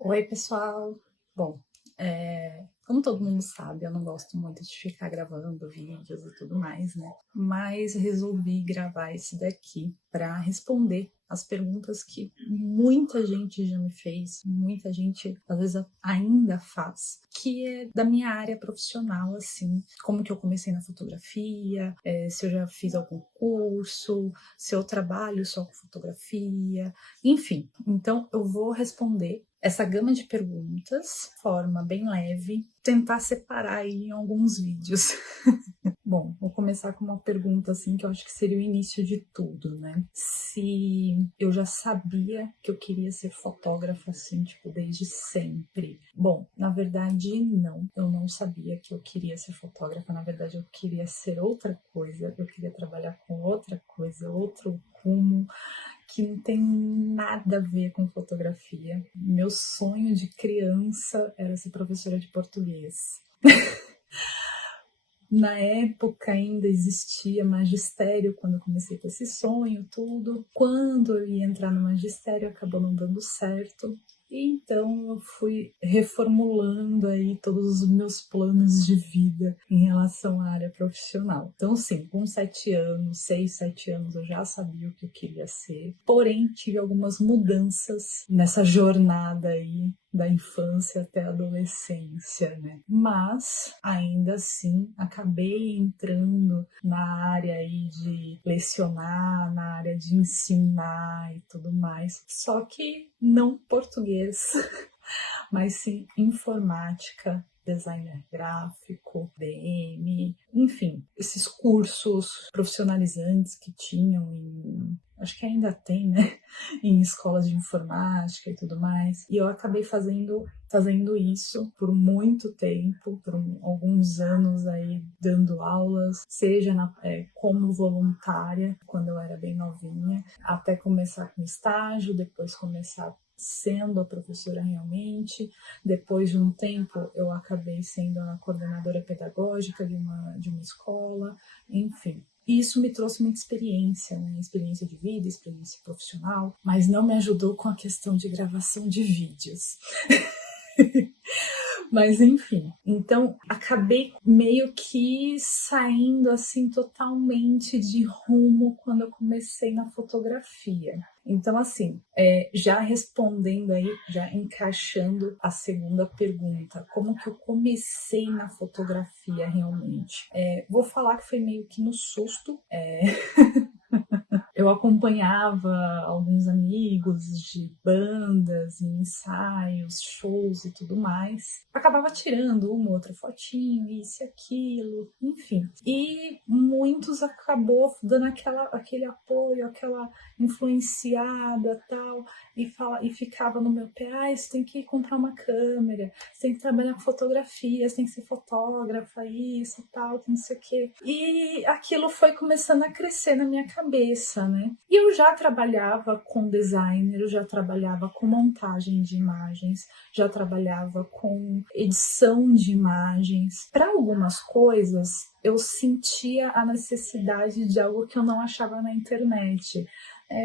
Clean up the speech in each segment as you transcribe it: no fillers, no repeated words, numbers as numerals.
Oi, pessoal! Bom, como todo mundo sabe, eu não gosto muito de ficar gravando vídeos e tudo mais, né? Mas resolvi gravar esse daqui para responder as perguntas que muita gente já me fez, muita gente às vezes ainda faz, que é da minha área profissional, assim, como que eu comecei na fotografia, se eu já fiz algum curso, se eu trabalho só com fotografia, enfim. Então eu vou responder essa gama de perguntas de forma bem leve, tentar separar aí em alguns vídeos. Bom, vou começar com uma pergunta assim que eu acho que seria o início de tudo, né? Se eu já sabia que eu queria ser fotógrafa assim, tipo, desde sempre. Bom, na verdade não, eu não sabia que eu queria ser fotógrafa, na verdade eu queria ser outra coisa, eu queria trabalhar com outra coisa, outro rumo que não tem nada a ver com fotografia. Meu sonho de criança era ser professora de português. Na época ainda existia magistério, quando eu comecei com esse sonho, tudo. Quando eu ia entrar no magistério, acabou não dando certo. E então eu fui reformulando aí todos os meus planos de vida em relação à área profissional. Então, sim, com 7 anos, 6, 7 anos, eu já sabia o que eu queria ser. Porém, tive algumas mudanças nessa jornada aí da infância até a adolescência, né? Mas, ainda assim, acabei entrando na área aí de lecionar, na área de ensinar e tudo mais. Só que não português, mas sim informática, designer gráfico, DM, enfim, esses cursos profissionalizantes que tinham acho que ainda tem, né, em escolas de informática e tudo mais. E eu acabei fazendo isso por muito tempo, por alguns anos aí dando aulas, seja como voluntária, quando eu era bem novinha, até começar com estágio, depois começar sendo a professora realmente. Depois de um tempo, eu acabei sendo a coordenadora pedagógica de uma escola, enfim. E isso me trouxe muita experiência, né? Experiência de vida, experiência profissional, mas não me ajudou com a questão de gravação de vídeos. Mas enfim, então acabei meio que saindo assim totalmente de rumo quando eu comecei na fotografia. Então assim, já respondendo aí, já encaixando a segunda pergunta, como que eu comecei na fotografia realmente? Vou falar que foi meio que no susto. Eu acompanhava alguns amigos de bandas, ensaios, shows e tudo mais. Acabava tirando uma outra fotinho, isso e aquilo, enfim. E muitos acabou dando aquele apoio, aquela influenciada tal, e ficava no meu pé, você tem que comprar uma câmera, você tem que trabalhar com fotografia, você tem que ser fotógrafa, isso e tal, não sei o quê. E aquilo foi começando a crescer na minha cabeça, né? E eu já trabalhava com designer, eu já trabalhava com montagem de imagens, já trabalhava com edição de imagens. Para algumas coisas, eu sentia a necessidade de algo que eu não achava na internet.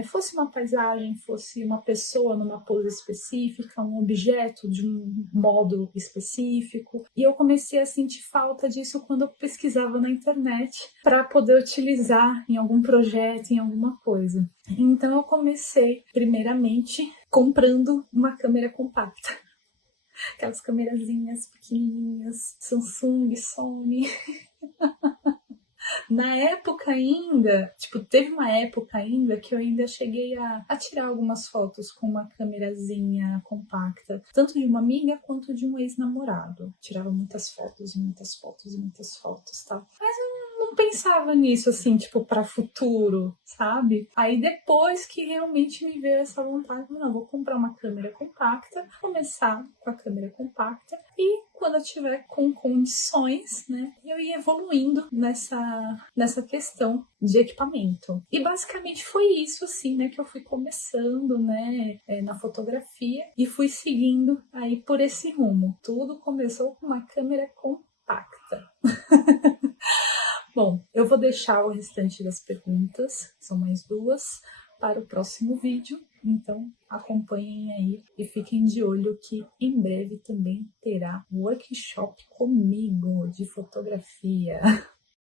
Fosse uma paisagem, fosse uma pessoa numa pose específica, um objeto de um modo específico. E eu comecei a sentir falta disso quando eu pesquisava na internet para poder utilizar em algum projeto, em alguma coisa. Então eu comecei, primeiramente, comprando uma câmera compacta. Aquelas câmerazinhas pequenininhas, Samsung, Sony. Na época ainda, teve uma época ainda que eu ainda cheguei a tirar algumas fotos com uma câmerazinha compacta, tanto de uma amiga quanto de um ex-namorado. Tirava muitas fotos, muitas fotos, muitas fotos, tá? Mas eu não pensava nisso, assim, para futuro, sabe? Aí depois que realmente me veio essa vontade, não, vou comprar uma câmera compacta, começar com a câmera compacta e quando eu tiver com condições, né, eu ia evoluindo nessa questão de equipamento. E basicamente foi isso, assim, né, que eu fui começando, né, na fotografia e fui seguindo aí por esse rumo. Tudo começou com uma câmera compacta. Bom, eu vou deixar o restante das perguntas, são mais duas, para o próximo vídeo. Então acompanhem aí e fiquem de olho que em breve também terá workshop comigo de fotografia.